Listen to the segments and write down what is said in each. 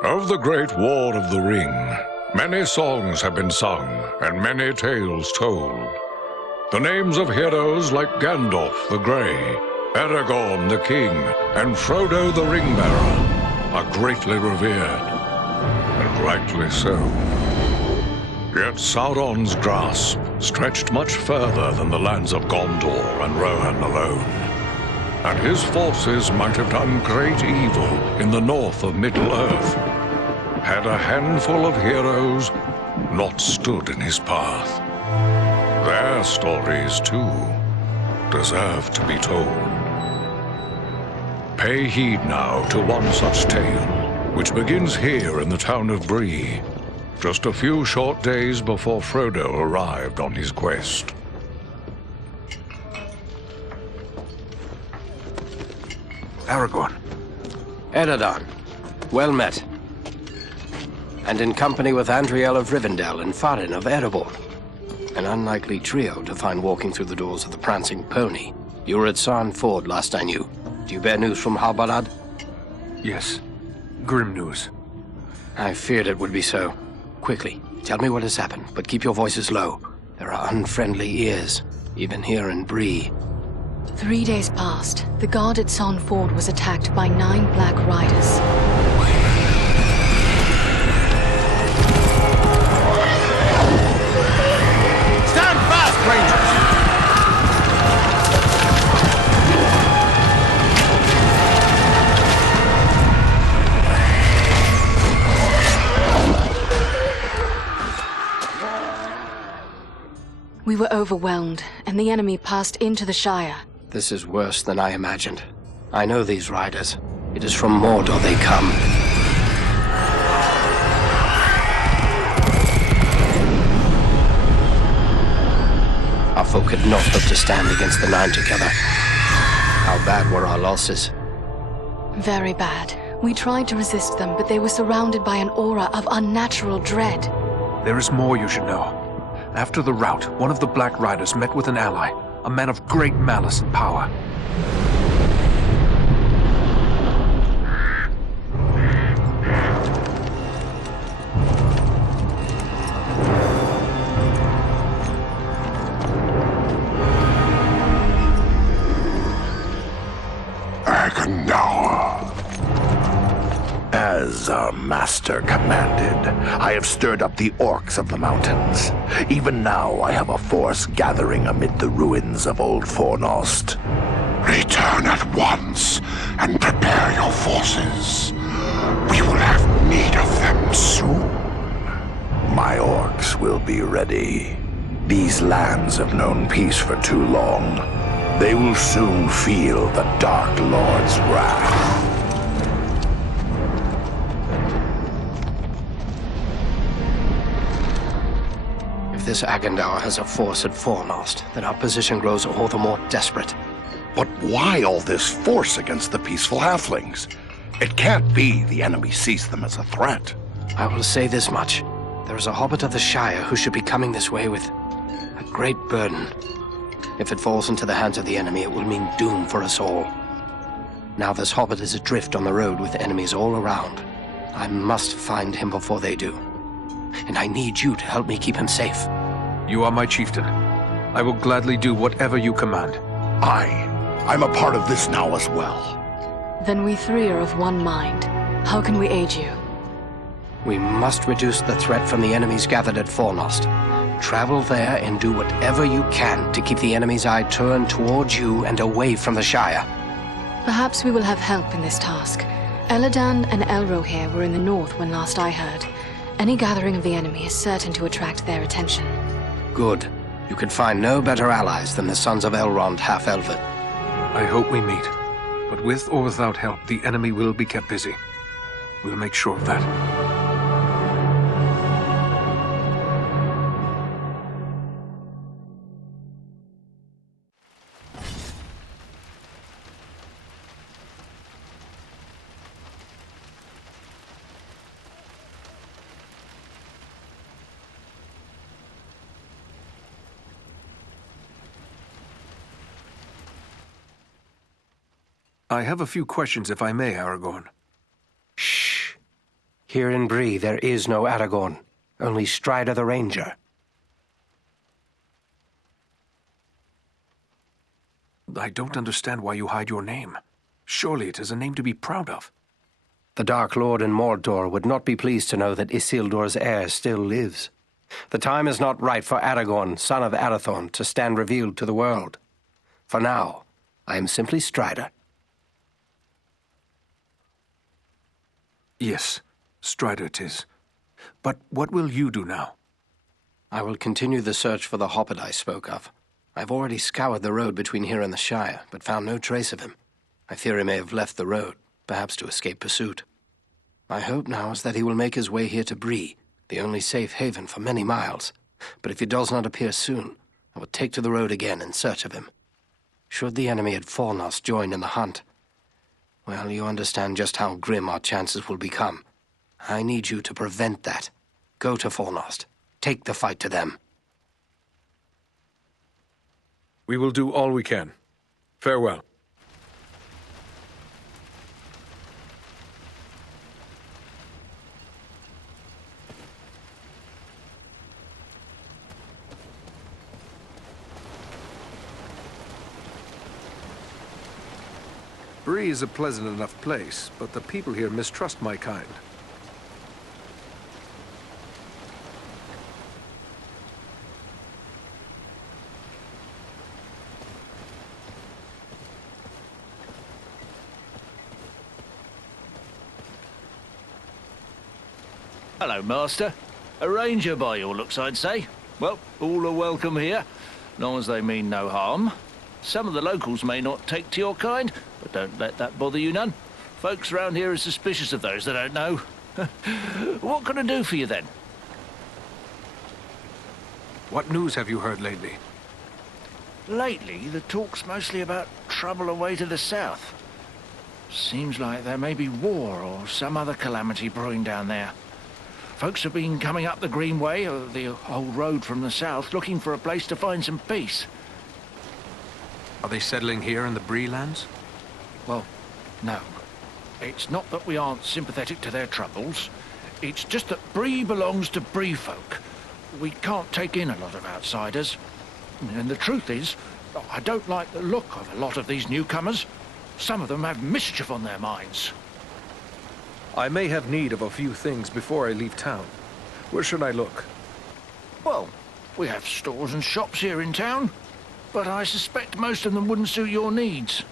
Of the Great War of the Ring, many songs have been sung and many tales told. The names of heroes like Gandalf the Grey, Aragorn the King, and Frodo the Ring-Bearer are greatly revered, and rightly so. Yet Sauron's grasp stretched much further than the lands of Gondor and Rohan alone, and his forces might have done great evil in the north of Middle-earth, had a handful of heroes not stood in his path. Their stories, too, deserve to be told. Pay heed now to one such tale, which begins here in the town of Bree, just a few short days before Frodo arrived on his quest. Aragorn. Eredon, well met. And in company with Andriel of Rivendell and Farin of Erebor. An unlikely trio to find walking through the doors of the Prancing Pony. You were at Sarn Ford last I knew. Do you bear news from Halbarad? Yes. Grim news. I feared it would be so. Quickly, tell me what has happened, but keep your voices low. There are unfriendly ears, even here in Bree. 3 days passed. The guard at Sarn Ford was attacked by 9 Black Riders. Stand fast, Rangers! We were overwhelmed, and the enemy passed into the Shire. This is worse than I imagined. I know these riders. It is from Mordor they come. Our folk could not hope to stand against the 9 together. How bad were our losses? Very bad. We tried to resist them, but they were surrounded by an aura of unnatural dread. There is more you should know. After the rout, one of the Black Riders met with an ally, a man of great malice and power. As our master commanded, I have stirred up the orcs of the mountains. Even now I have a force gathering amid the ruins of Old Fornost. Return at once and prepare your forces. We will have need of them soon. my orcs will be ready. These lands have known peace for too long. They will soon feel the Dark Lord's wrath. If this Agendauer has a force at Fornost, then our position grows all the more desperate. But why all this force against the peaceful halflings? It can't be the enemy sees them as a threat. I will say this much. There is a hobbit of the Shire who should be coming this way with a great burden. If it falls into the hands of the enemy, it will mean doom for us all. Now this hobbit is adrift on the road with enemies all around. I must find him before they do. And I need you to help me keep him safe. You are my chieftain. I will gladly do whatever you command. I'm a part of this now as well. Then we three are of one mind. How can we aid you? We must reduce the threat from the enemies gathered at Fornost. Travel there and do whatever you can to keep the enemy's eye turned towards you and away from the Shire. Perhaps we will have help in this task. Eladan and Elrohir were in the north when last I heard. Any gathering of the enemy is certain to attract their attention. Good. You could find no better allies than the sons of Elrond half-elven. I hope we meet. But with or without help, the enemy will be kept busy. We'll make sure of that. I have a few questions, if I may, Aragorn. Shh. Here in Bree, there is no Aragorn. Only Strider the Ranger. I don't understand why you hide your name. Surely it is a name to be proud of. The Dark Lord in Mordor would not be pleased to know that Isildur's heir still lives. The time is not right for Aragorn, son of Arathorn, to stand revealed to the world. For now, I am simply Strider. Yes, Strider it is. But what will you do now? I will continue the search for the hobbit I spoke of. I've already scoured the road between here and the Shire, but found no trace of him. I fear he may have left the road, perhaps to escape pursuit. My hope now is that he will make his way here to Bree, the only safe haven for many miles. But if he does not appear soon, I will take to the road again in search of him. Should the enemy at Fornost join in the hunt, well, you understand just how grim our chances will become. I need you to prevent that. Go to Fornost. Take the fight to them. We will do all we can. Farewell. Bree is a pleasant enough place, but the people here mistrust my kind. Hello, Master. A ranger by your looks, I'd say. Well, all are welcome here, long as they mean no harm. Some of the locals may not take to your kind, but don't let that bother you none. Folks round here are suspicious of those they don't know. What can I do for you, then? What news have you heard lately? Lately, the talk's mostly about trouble away to the south. Seems like there may be war or some other calamity brewing down there. Folks have been coming up the Greenway, or the old road from the south, looking for a place to find some peace. Are they settling here in the Bree lands? Well, no. It's not that we aren't sympathetic to their troubles. It's just that Bree belongs to Bree folk. We can't take in a lot of outsiders. And the truth is, I don't like the look of a lot of these newcomers. Some of them have mischief on their minds. I may have need of a few things before I leave town. Where should I look? Well, we have stores and shops here in town, but I suspect most of them wouldn't suit your needs.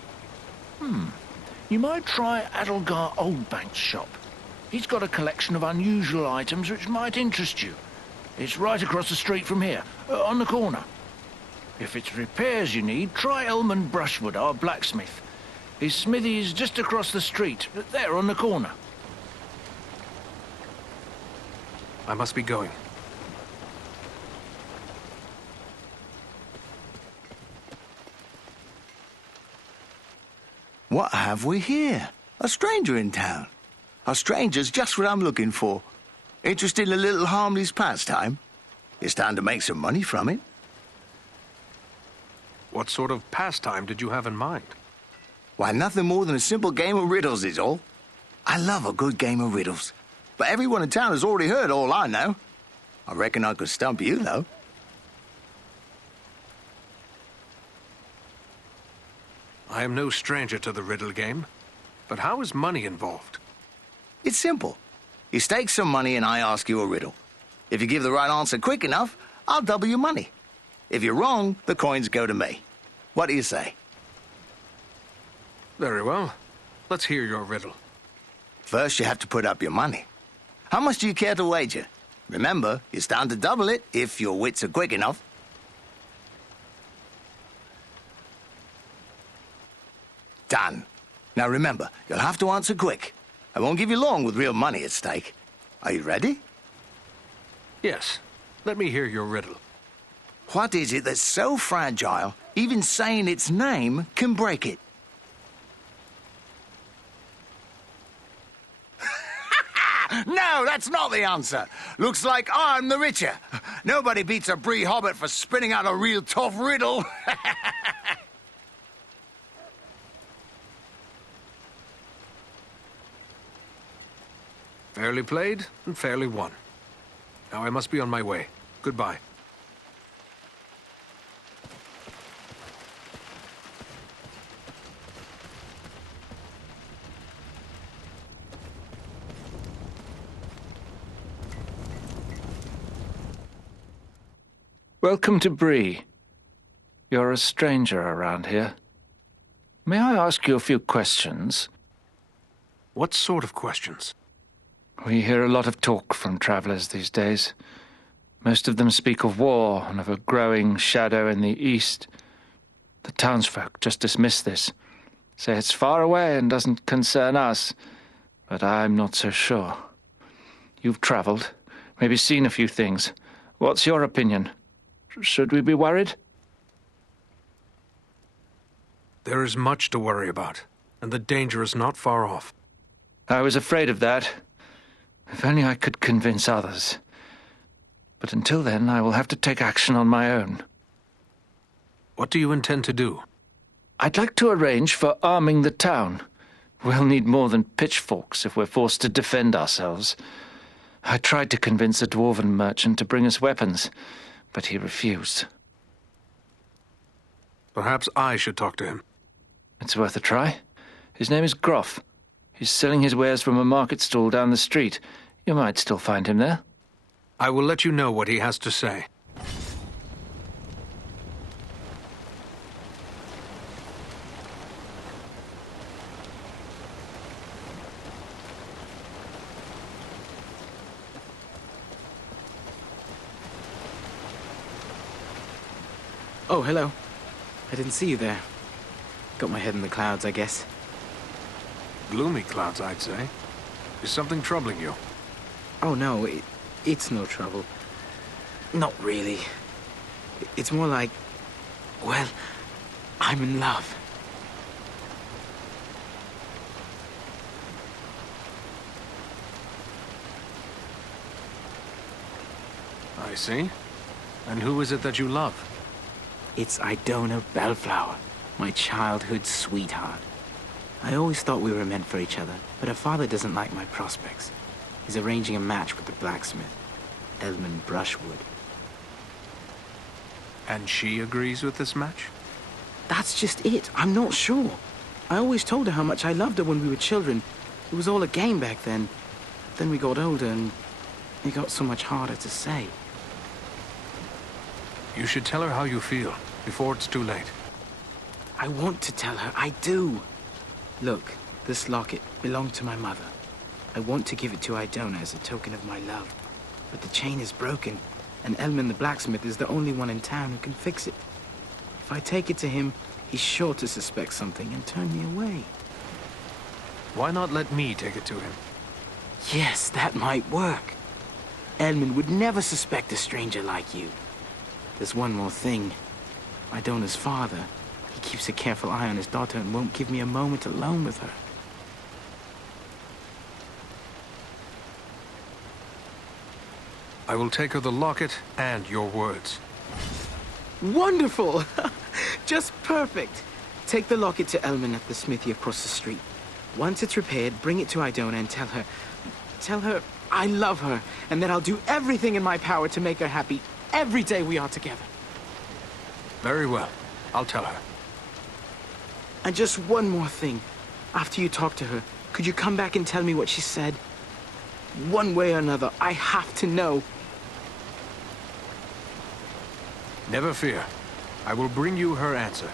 You might try Adelgar Oldbank's shop. He's got a collection of unusual items which might interest you. It's right across the street from here, on the corner. If it's repairs you need, try Elman Brushwood, our blacksmith. His smithy is just across the street, there on the corner. I must be going. What have we here? A stranger in town. A stranger's just what I'm looking for. Interested in a little harmless pastime? It's time to make some money from it. What sort of pastime did you have in mind? Why, nothing more than a simple game of riddles is all. I love a good game of riddles. But everyone in town has already heard all I know. I reckon I could stump you, though. I am no stranger to the riddle game. But how is money involved? It's simple. You stake some money and I ask you a riddle. If you give the right answer quick enough, I'll double your money. If you're wrong, the coins go to me. What do you say? Very well. Let's hear your riddle. First, you have to put up your money. How much do you care to wager? Remember, you stand to double it if your wits are quick enough. Done. Now remember, you'll have to answer quick. I won't give you long with real money at stake. Are you ready? Yes. Let me hear your riddle. What is it that's so fragile, even saying its name can break it? No, that's not the answer. Looks like I'm the richer. Nobody beats a Bree hobbit for spinning out a real tough riddle. Fairly played and fairly won. Now I must be on my way. Goodbye. Welcome to Bree. You're a stranger around here. May I ask you a few questions? What sort of questions? We hear a lot of talk from travelers these days. Most of them speak of war and of a growing shadow in the east. The townsfolk just dismiss this, say it's far away and doesn't concern us, but I'm not so sure. You've traveled, maybe seen a few things. What's your opinion? Should we be worried? There is much to worry about, and the danger is not far off. I was afraid of that. If only I could convince others. But until then, I will have to take action on my own. What do you intend to do? I'd like to arrange for arming the town. We'll need more than pitchforks if we're forced to defend ourselves. I tried to convince a dwarven merchant to bring us weapons, but he refused. Perhaps I should talk to him. It's worth a try. His name is Groff. He's selling his wares from a market stall down the street. You might still find him there. I will let you know what he has to say. Oh, hello. I didn't see you there. Got my head in the clouds, I guess. Gloomy clouds, I'd say. Is something troubling you? Oh, no, it's no trouble. Not really. It's more like, well, I'm in love. I see. And who is it that you love? It's Idona Bellflower, my childhood sweetheart. I always thought we were meant for each other, but her father doesn't like my prospects. He's arranging a match with the blacksmith, Elman Brushwood. And she agrees with this match? That's just it. I'm not sure. I always told her how much I loved her when we were children. It was all a game back then. Then we got older and it got so much harder to say. You should tell her how you feel, before it's too late. I want to tell her. I do. Look, this locket belonged to my mother. I want to give it to Idona as a token of my love. But the chain is broken, and Elman the blacksmith is the only one in town who can fix it. If I take it to him, he's sure to suspect something and turn me away. Why not let me take it to him? Yes, that might work. Elman would never suspect a stranger like you. There's one more thing. Idona's father, he keeps a careful eye on his daughter and won't give me a moment alone with her. I will take her the locket and your words. Wonderful! Just perfect. Take the locket to Elman at the smithy across the street. Once it's repaired, bring it to Idona and tell her I love her and that I'll do everything in my power to make her happy every day we are together. Very well. I'll tell her. And just one more thing. After you talk to her, could you come back and tell me what she said? One way or another, I have to know. Never fear. I will bring you her answer.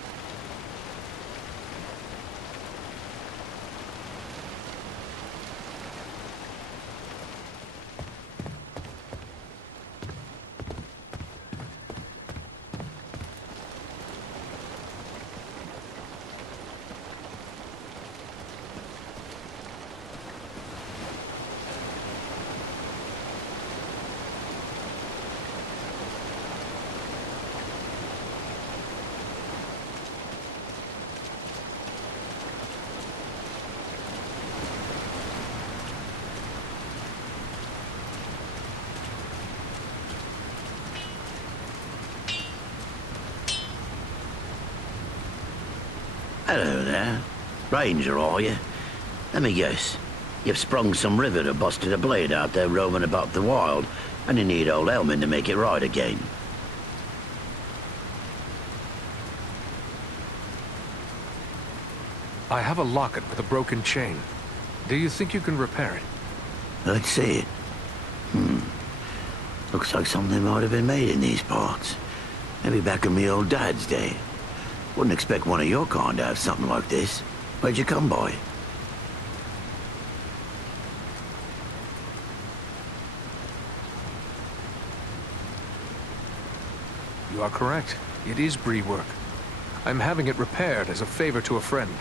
Hello there. Ranger, are you? Let me guess. You've sprung some rivet or busted a blade out there roaming about the wild, and you need old Elman to make it right again. I have a locket with a broken chain. Do you think you can repair it? Let's see it. Looks like something might have been made in these parts. Maybe back in me old dad's day. Wouldn't expect one of your kind to have something like this. Where'd you come by? You are correct. It is Bree work. I'm having it repaired as a favor to a friend.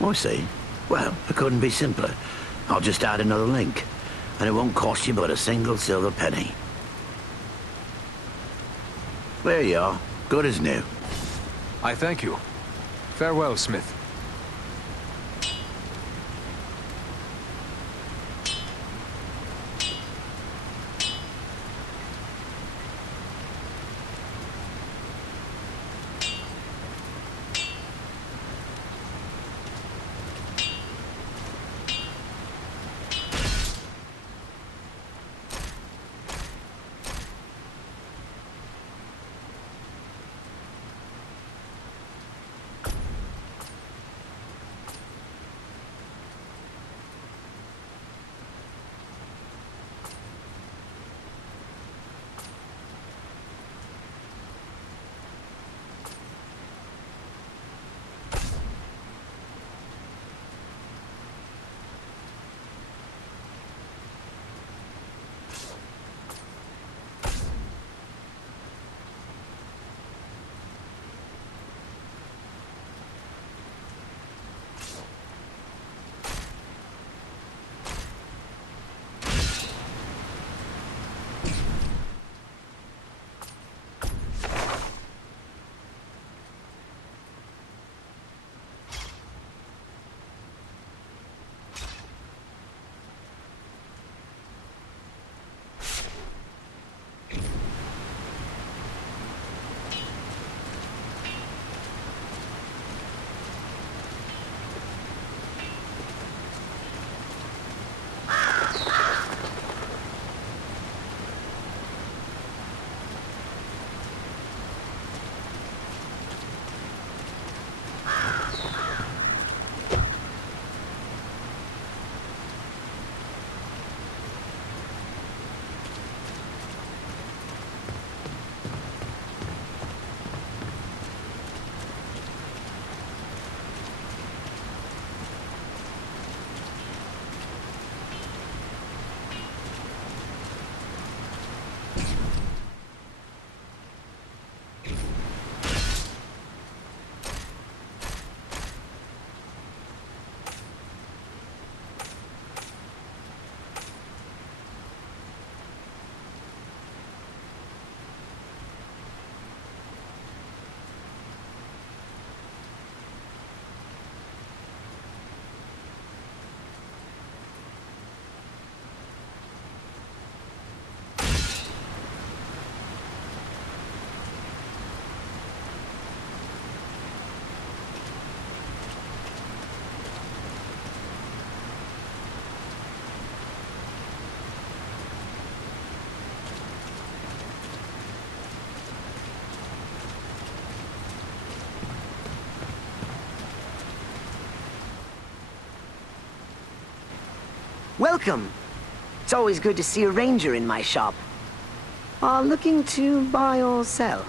I see. Well, it couldn't be simpler. I'll just add another link. And it won't cost you but a single silver penny. There you are. Good as new. I thank you. Farewell, Smith. Welcome. It's always good to see a ranger in my shop. Looking to buy or sell?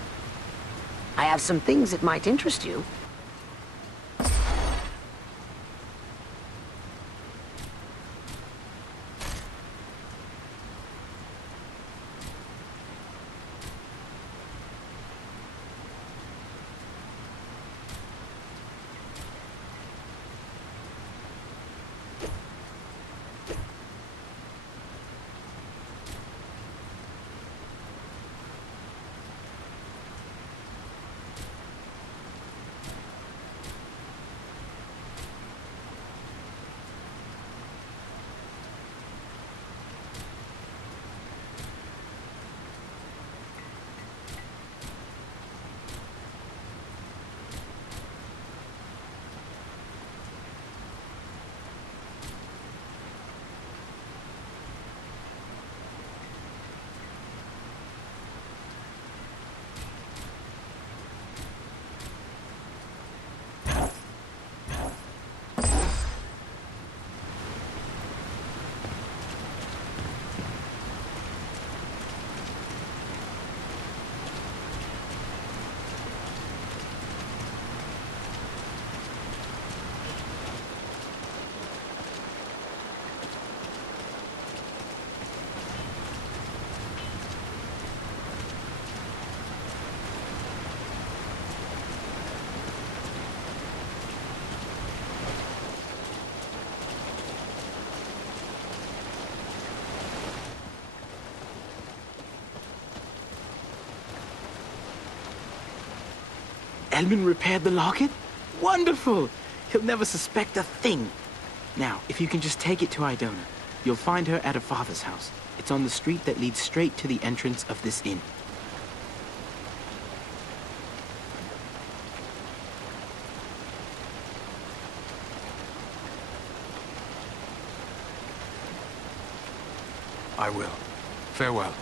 I have some things that might interest you. Elmin repaired the locket? Wonderful! He'll never suspect a thing. Now, if you can just take it to Idona, you'll find her at her father's house. It's on the street that leads straight to the entrance of this inn. I will. Farewell.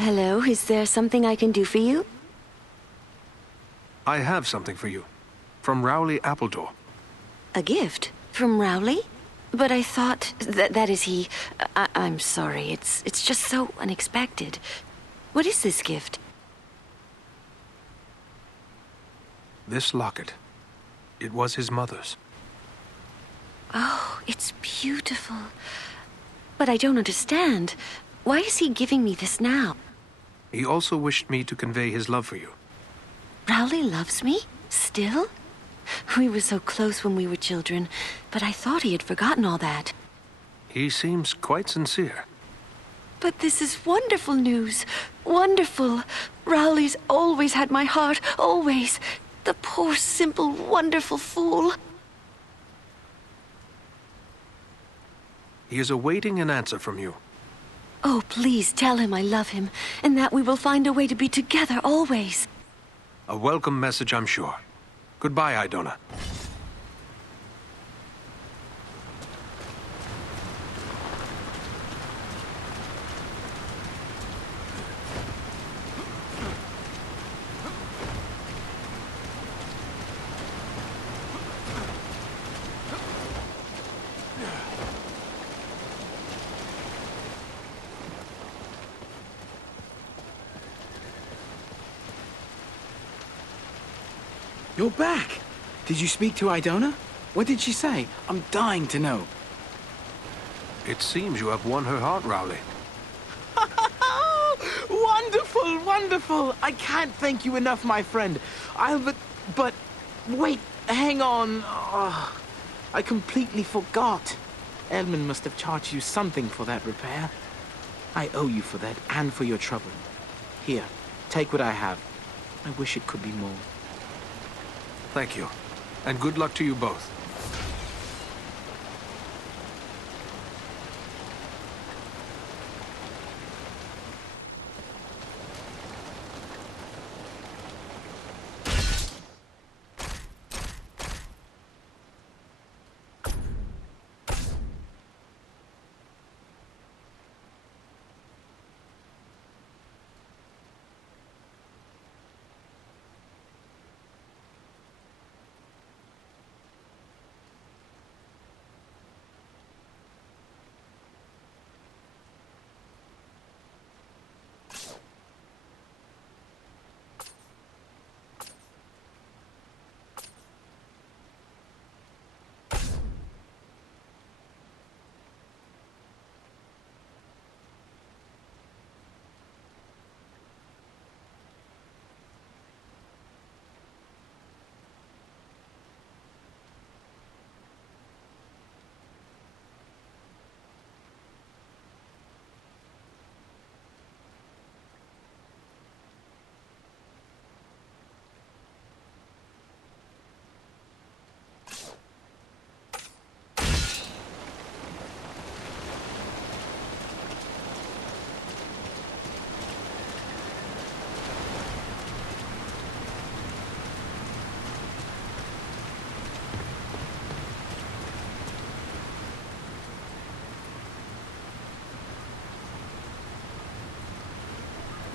Hello, is there something I can do for you? I have something for you. From Rowley Appledore. A gift? From Rowley? But I thought... that is he... I'm sorry, it's just so unexpected. What is this gift? This locket. It was his mother's. Oh, it's beautiful. But I don't understand. Why is he giving me this now? He also wished me to convey his love for you. Rowley loves me? Still? We were so close when we were children, but I thought he had forgotten all that. He seems quite sincere. But this is wonderful news. Wonderful. Rowley's always had my heart, always. The poor, simple, wonderful fool. He is awaiting an answer from you. Oh, please tell him I love him, and that we will find a way to be together always. A welcome message, I'm sure. Goodbye, Idona. You're back! Did you speak to Idona? What did she say? I'm dying to know. It seems you have won her heart, Rowley. Wonderful, wonderful! I can't thank you enough, my friend. But wait, hang on. Oh, I completely forgot. Elman must have charged you something for that repair. I owe you for that and for your trouble. Here, take what I have. I wish it could be more. Thank you. And good luck to you both.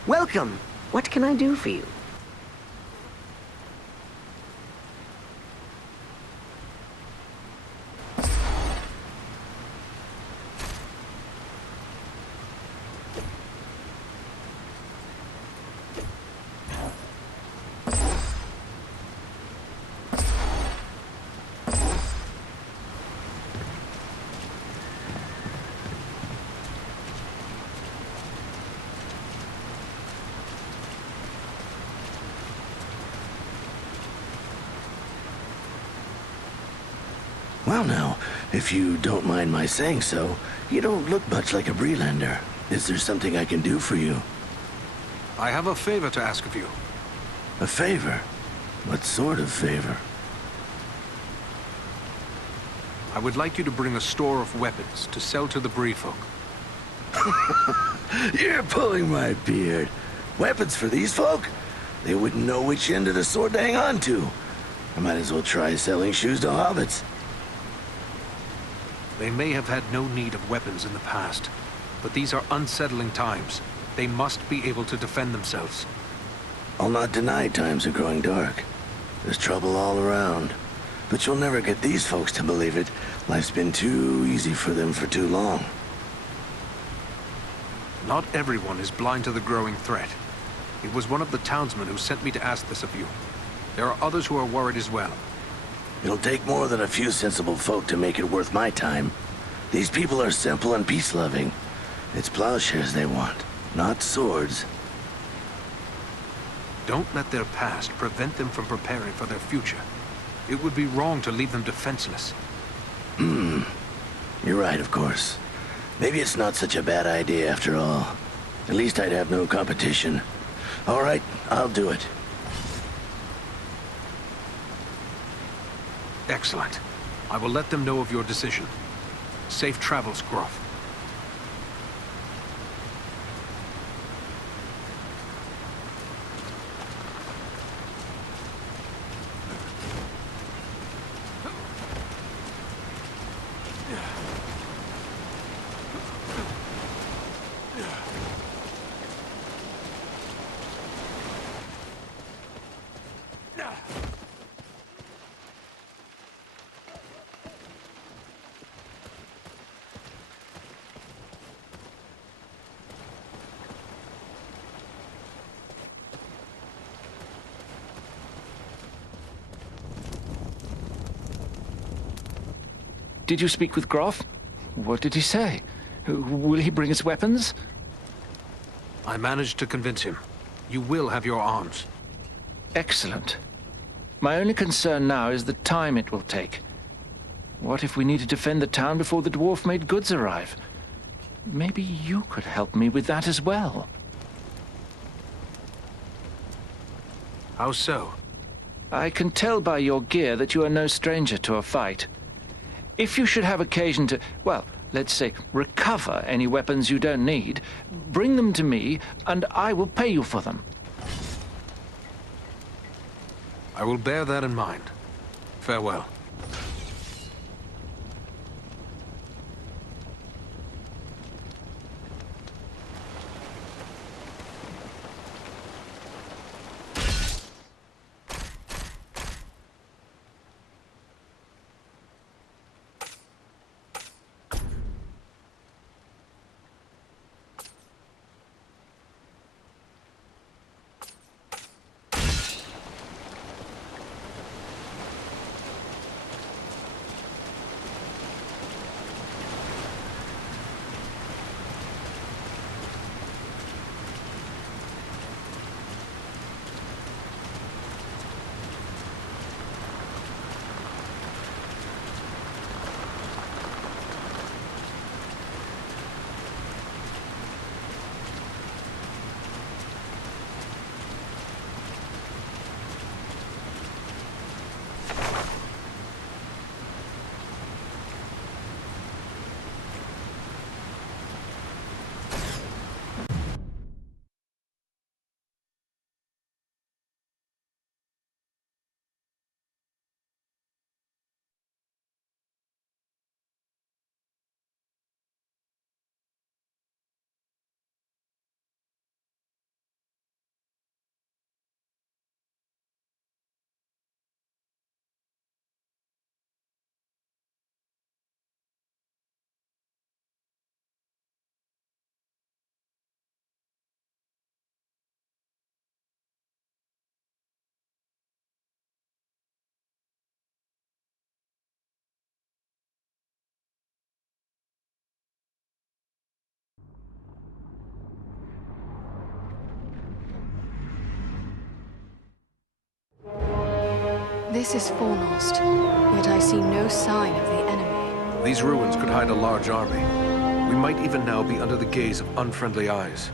Welcome. What can I do for you? Well now, if you don't mind my saying so, you don't look much like a Breelander. Is there something I can do for you? I have a favor to ask of you. A favor? What sort of favor? I would like you to bring a store of weapons to sell to the Bree folk. You're pulling my beard. Weapons for these folk? They wouldn't know which end of the sword to hang on to. I might as well try selling shoes to hobbits. They may have had no need of weapons in the past, but these are unsettling times. They must be able to defend themselves. I'll not deny times are growing dark. There's trouble all around. But you'll never get these folks to believe it. Life's been too easy for them for too long. Not everyone is blind to the growing threat. It was one of the townsmen who sent me to ask this of you. There are others who are worried as well. It'll take more than a few sensible folk to make it worth my time. These people are simple and peace-loving. It's plowshares they want, not swords. Don't let their past prevent them from preparing for their future. It would be wrong to leave them defenseless. You're right, of course. Maybe it's not such a bad idea after all. At least I'd have no competition. All right, I'll do it. Excellent. I will let them know of your decision. Safe travels, Groff. Did you speak with Groff? What did he say? Will he bring us weapons? I managed to convince him. You will have your arms. Excellent. My only concern now is the time it will take. What if we need to defend the town before the dwarf-made goods arrive? Maybe you could help me with that as well. How so? I can tell by your gear that you are no stranger to a fight. If you should have occasion to, well, let's say, recover any weapons you don't need, bring them to me, and I will pay you for them. I will bear that in mind. Farewell. This is Fornost, yet I see no sign of the enemy. These ruins could hide a large army. We might even now be under the gaze of unfriendly eyes.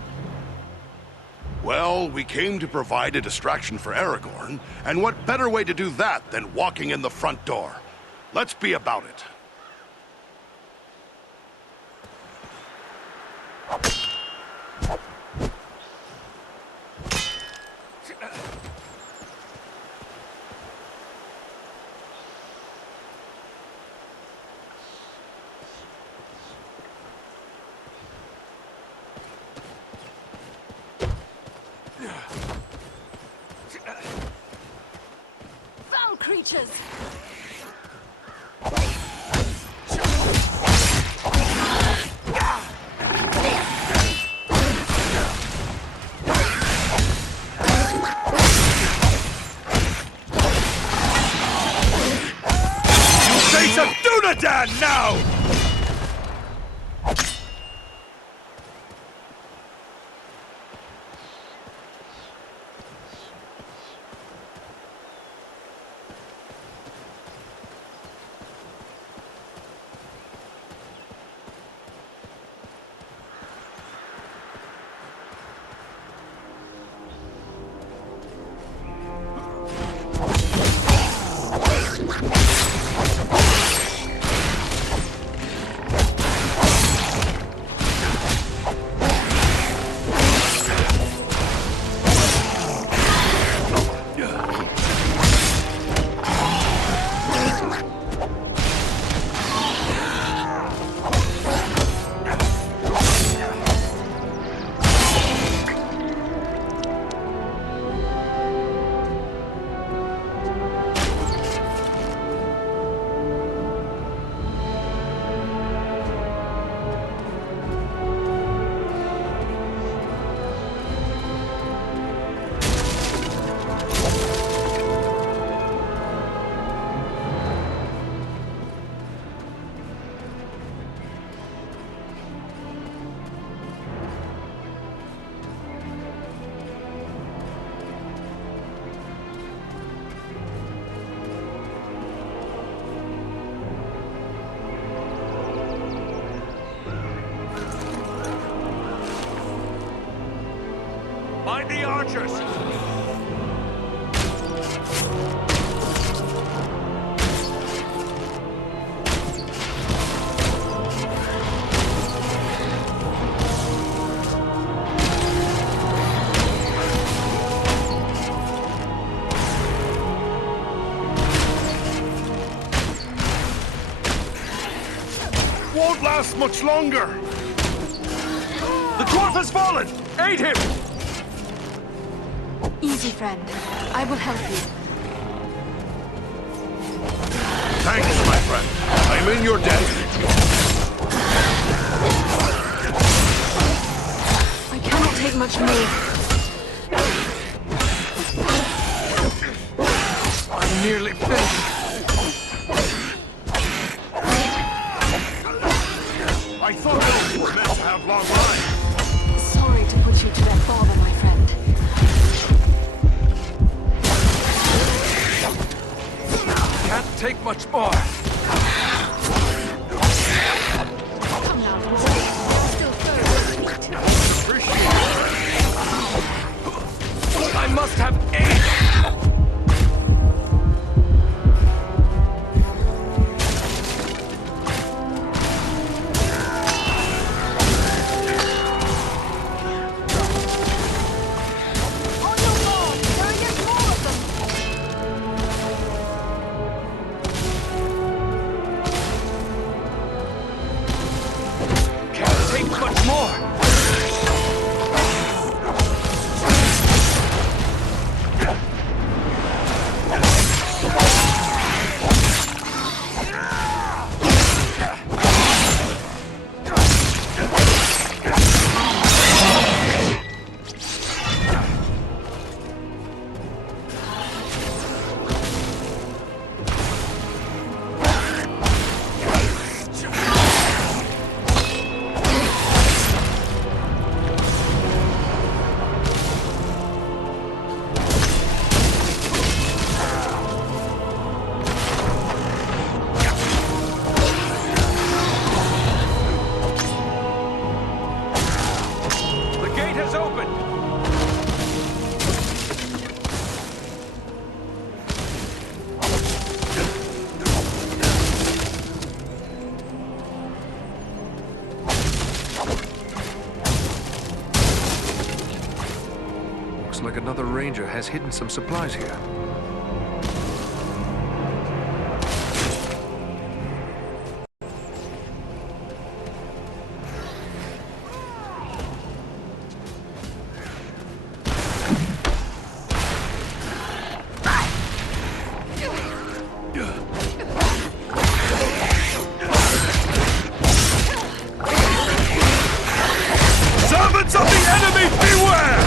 Well, we came to provide a distraction for Aragorn, and what better way to do that than walking in the front door? Let's be about it. Foul creatures! Face of Dunedain now! archers! Won't last much longer! The dwarf has fallen! Aid him! Easy, friend. I will help you. Thanks, my friend. I'm in your debt. I cannot take much more. I'm nearly finished. I thought elves were meant to have long lives. Sorry to put you to their father, my friend. Can't take much more. I must have aid. Much more! Looks like another ranger has hidden some supplies here. Servants of the enemy, beware!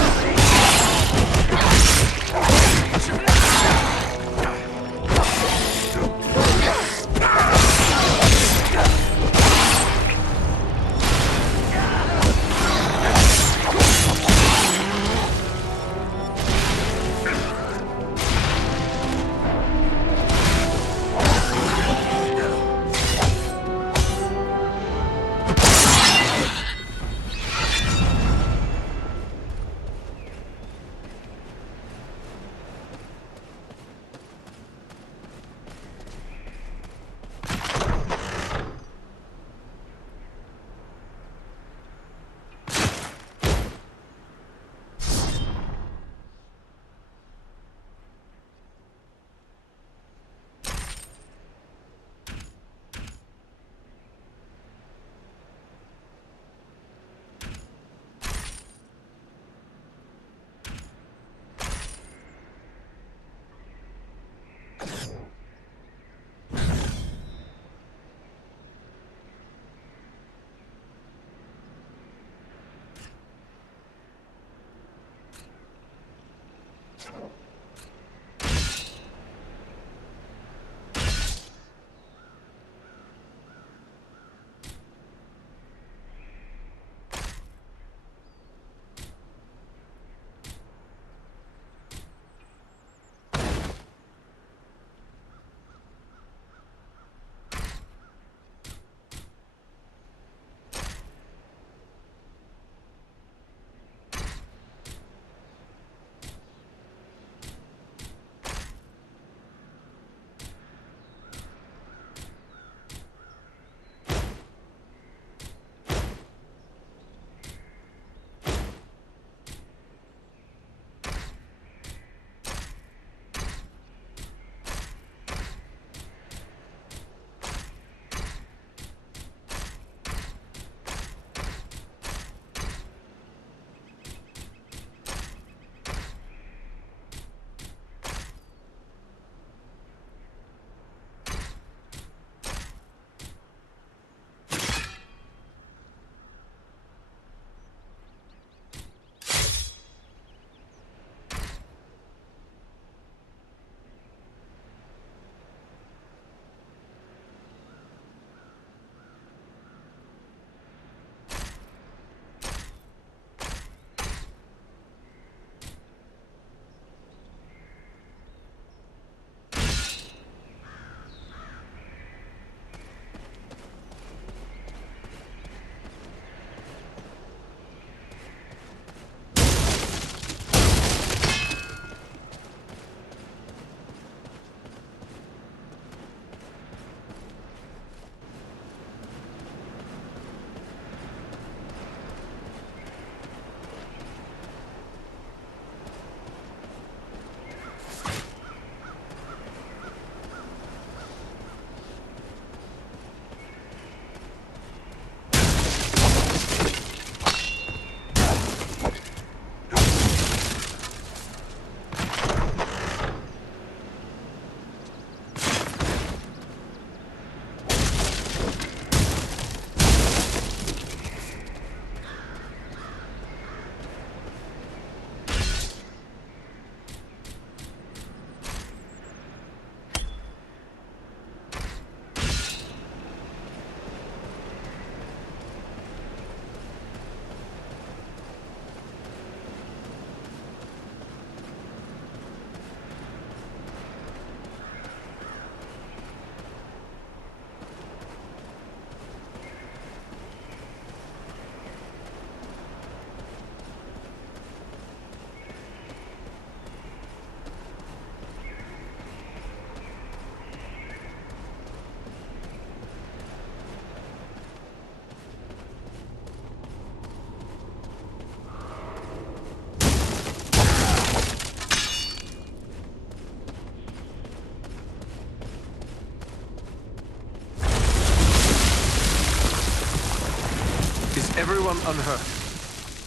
Is everyone unhurt?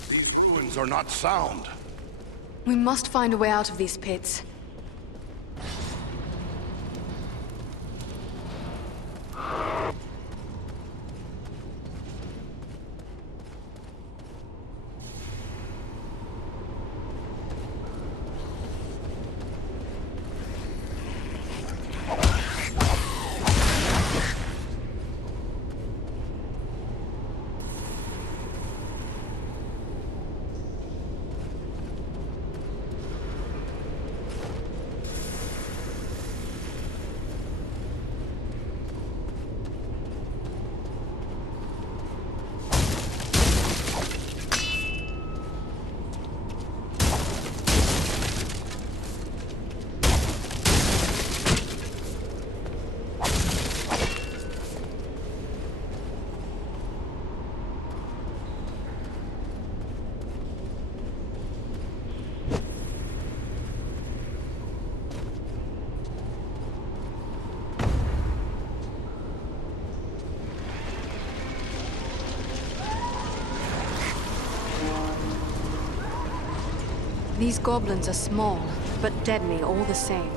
These ruins are not sound. We must find a way out of these pits. These goblins are small, but deadly all the same.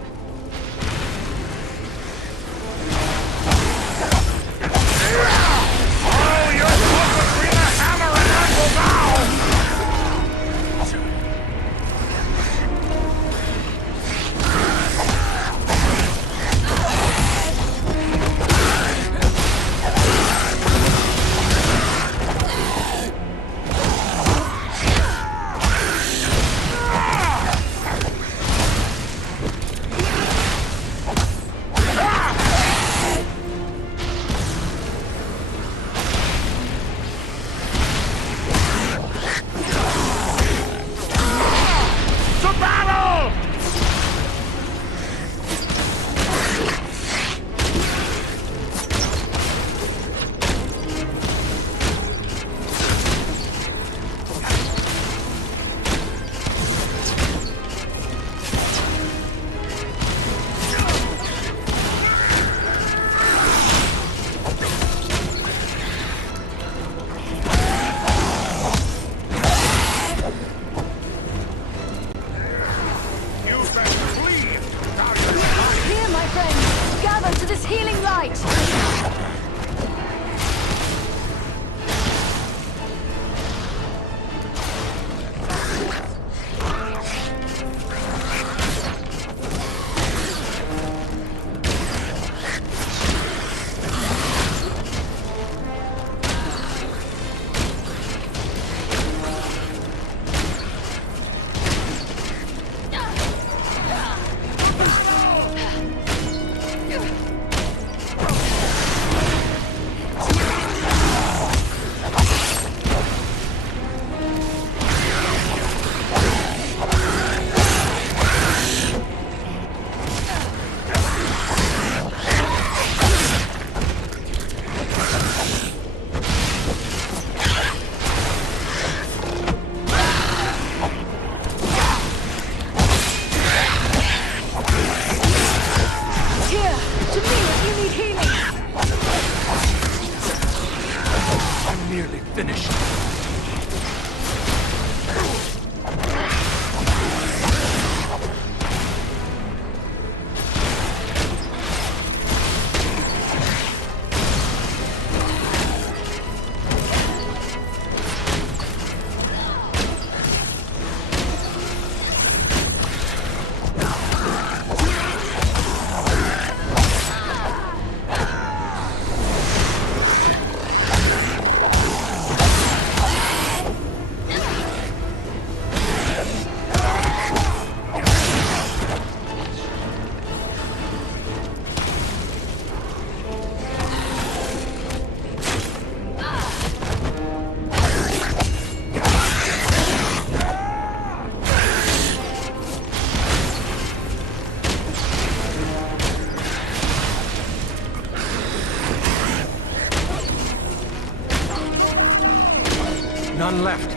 None left.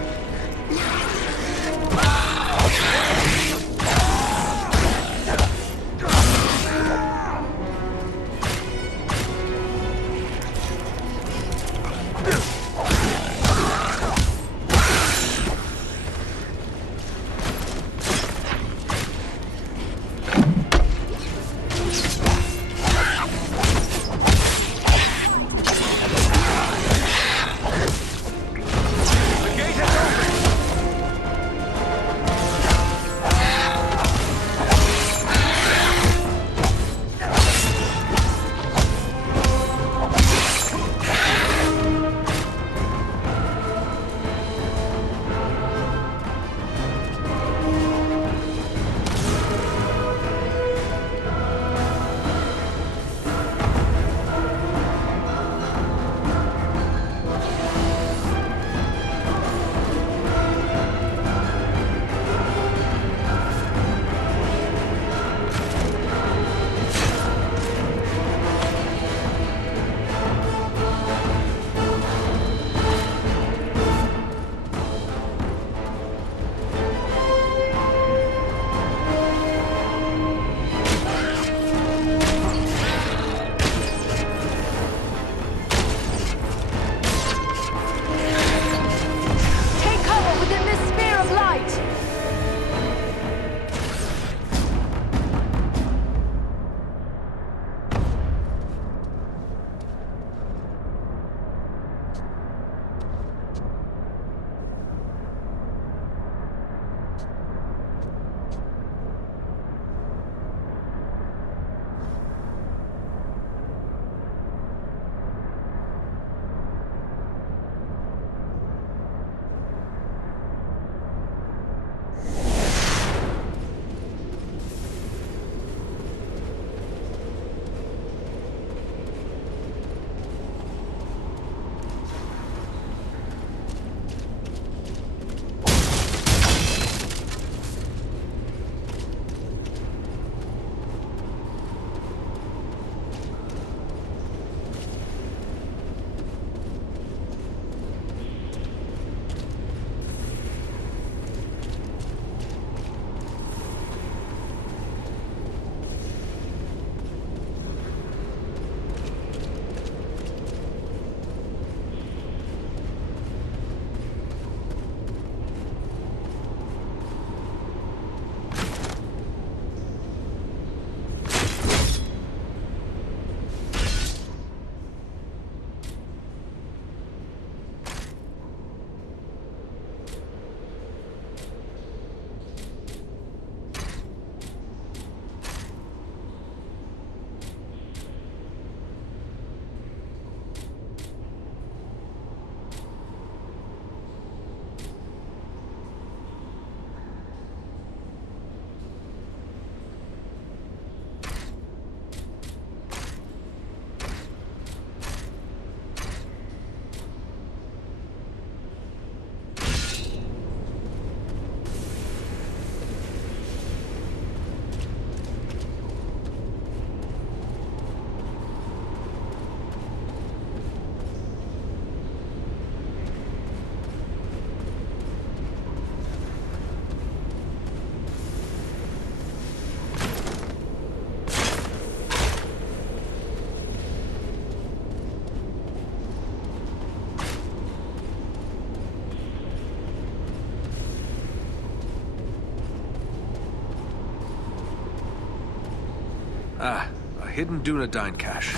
Ah, a hidden Dunedain cache.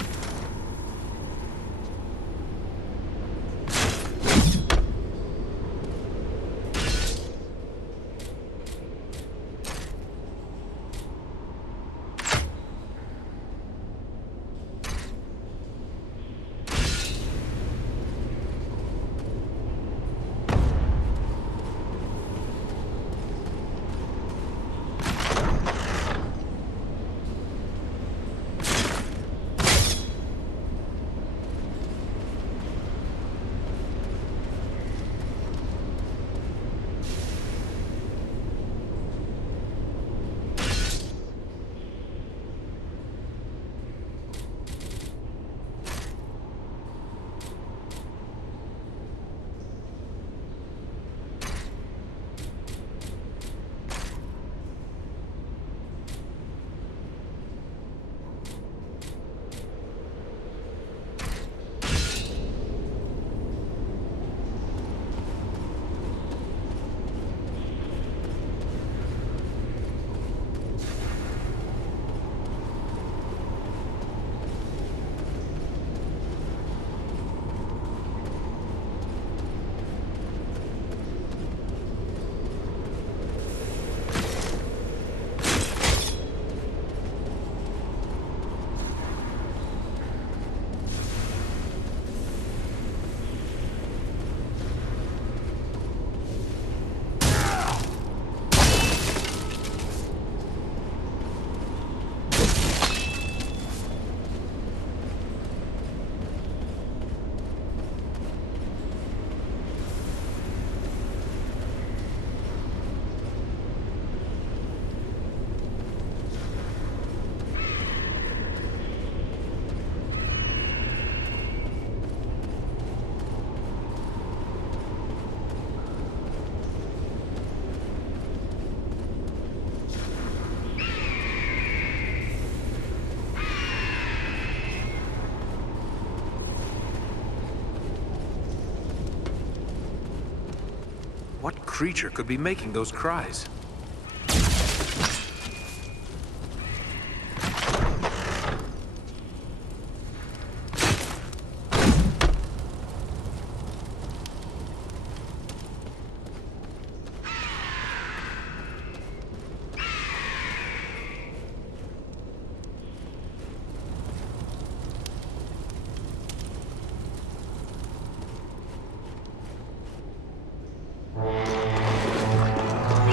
What creature could be making those cries?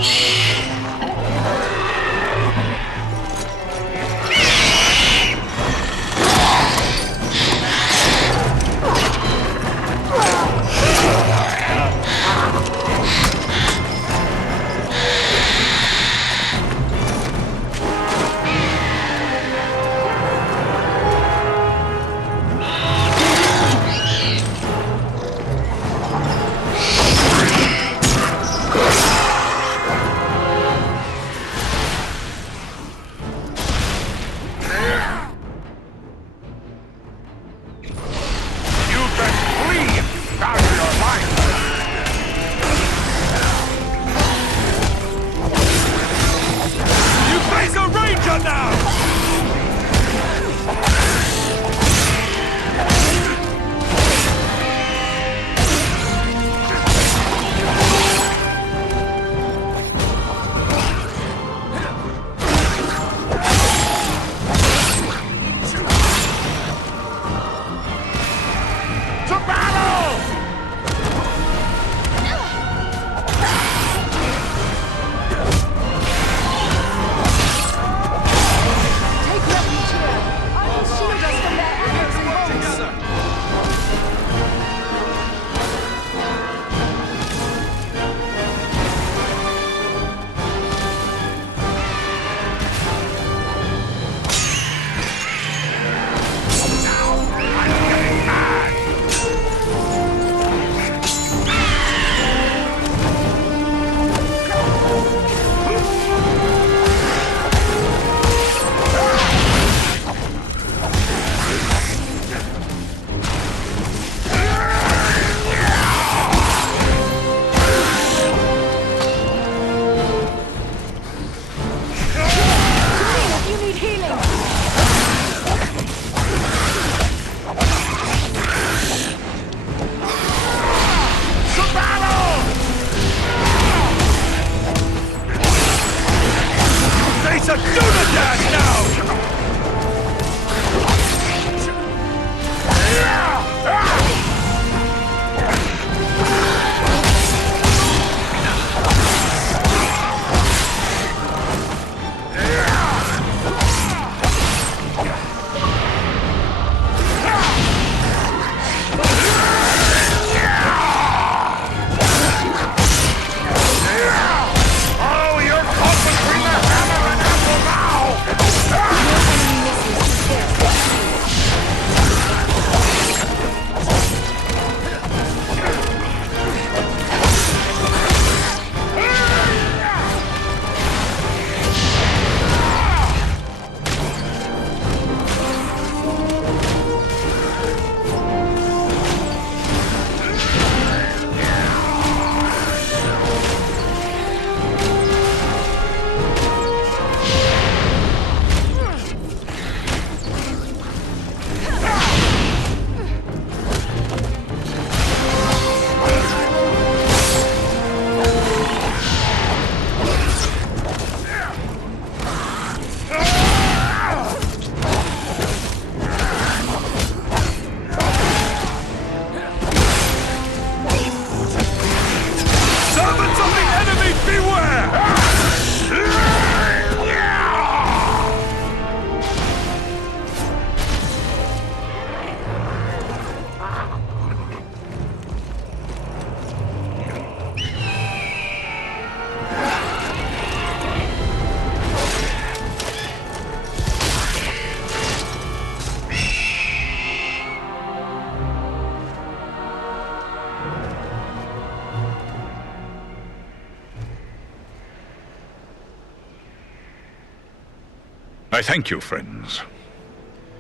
You I thank you, friends.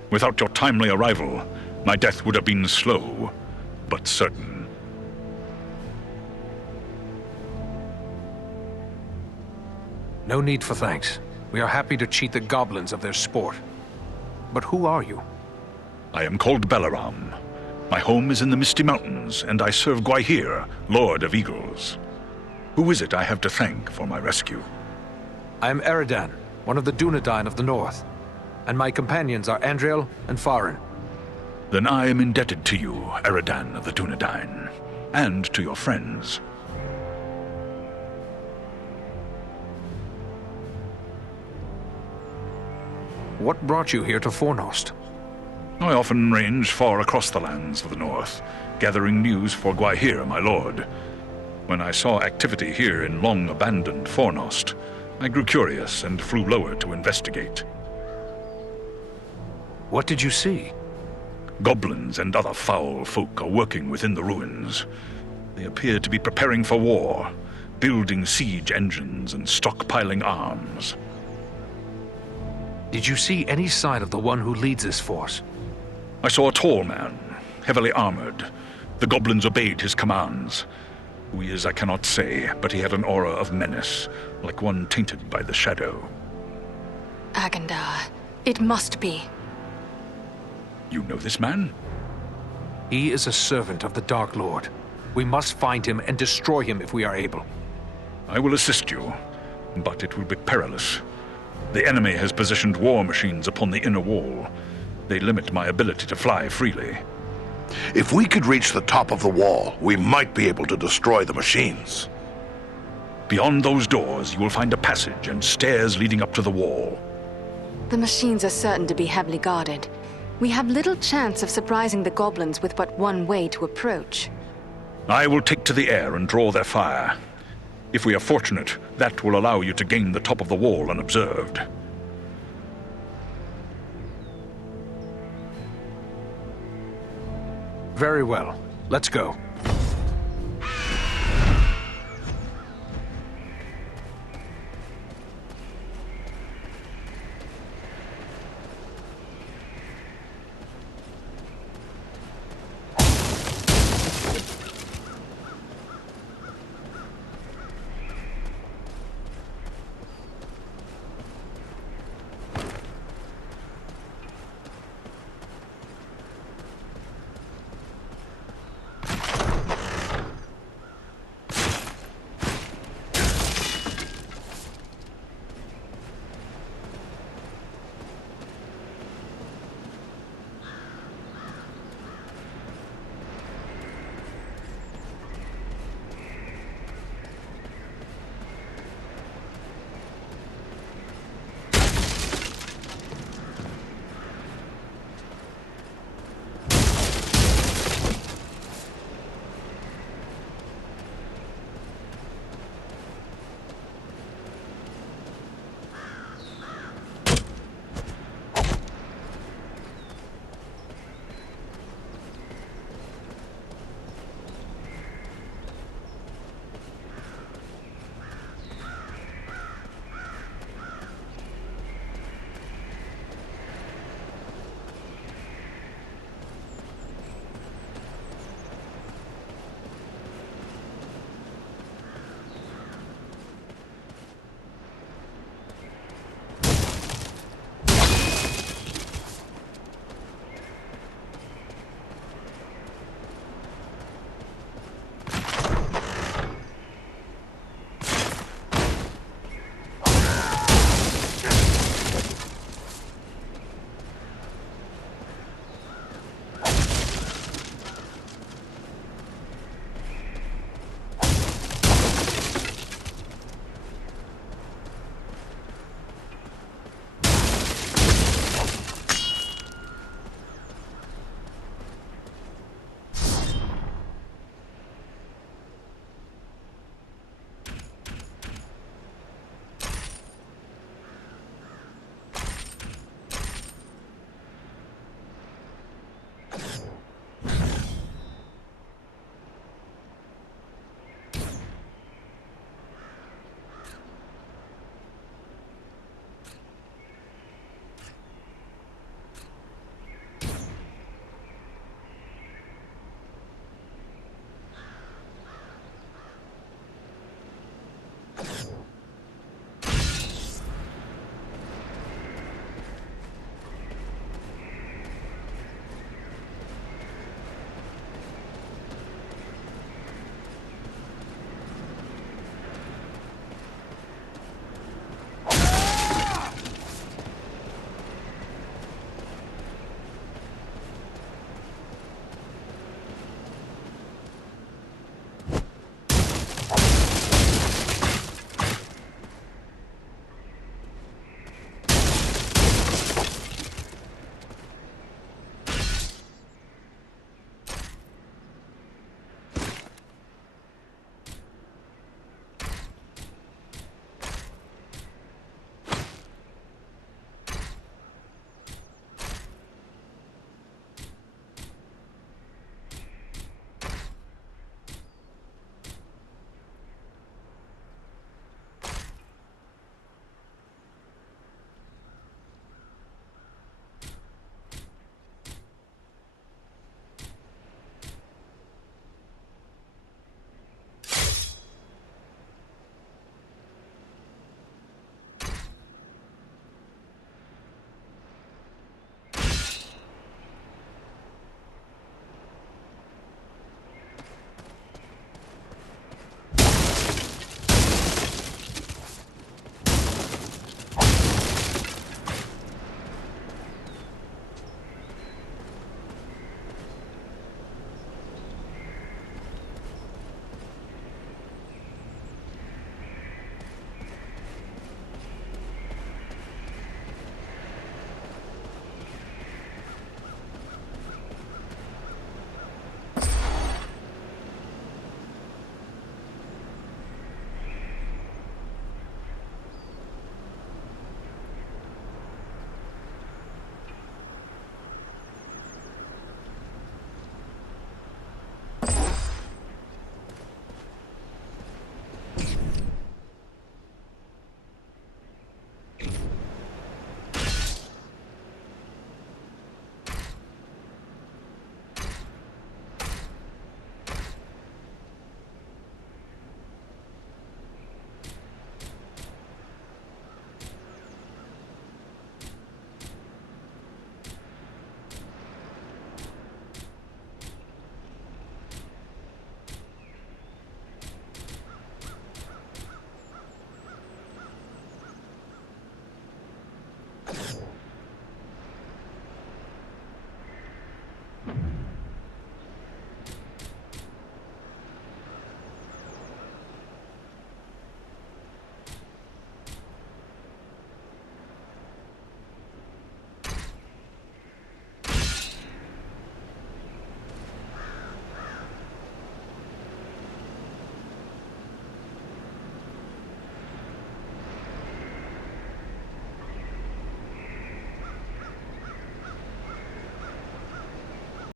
Without your timely arrival, my death would have been slow, but certain. No need for thanks. We are happy to cheat the goblins of their sport. But who are you? I am called Balaram. My home is in the Misty Mountains, and I serve Gwaihir, Lord of Eagles. Who is it I have to thank for my rescue? I am Eridan, one of the Dunedain of the North. And my companions are Andriel and Farin. Then I am indebted to you, Eridan of the Dunedain, and to your friends. What brought you here to Fornost? I often range far across the lands of the North, gathering news for Gwaihir, my lord. When I saw activity here in long-abandoned Fornost, I grew curious and flew lower to investigate. What did you see? Goblins and other foul folk are working within the ruins. They appear to be preparing for war, building siege engines and stockpiling arms. Did you see any sign of the one who leads this force? I saw a tall man, heavily armored. The goblins obeyed his commands. Who he is, I cannot say, but he had an aura of menace, like one tainted by the shadow. Agandar. It must be. You know this man? He is a servant of the Dark Lord. We must find him and destroy him if we are able. I will assist you, but it will be perilous. The enemy has positioned war machines upon the inner wall. They limit my ability to fly freely. If we could reach the top of the wall, we might be able to destroy the machines. Beyond those doors, you will find a passage and stairs leading up to the wall. The machines are certain to be heavily guarded. We have little chance of surprising the goblins with but one way to approach. I will take to the air and draw their fire. If we are fortunate, that will allow you to gain the top of the wall unobserved. Very well. Let's go.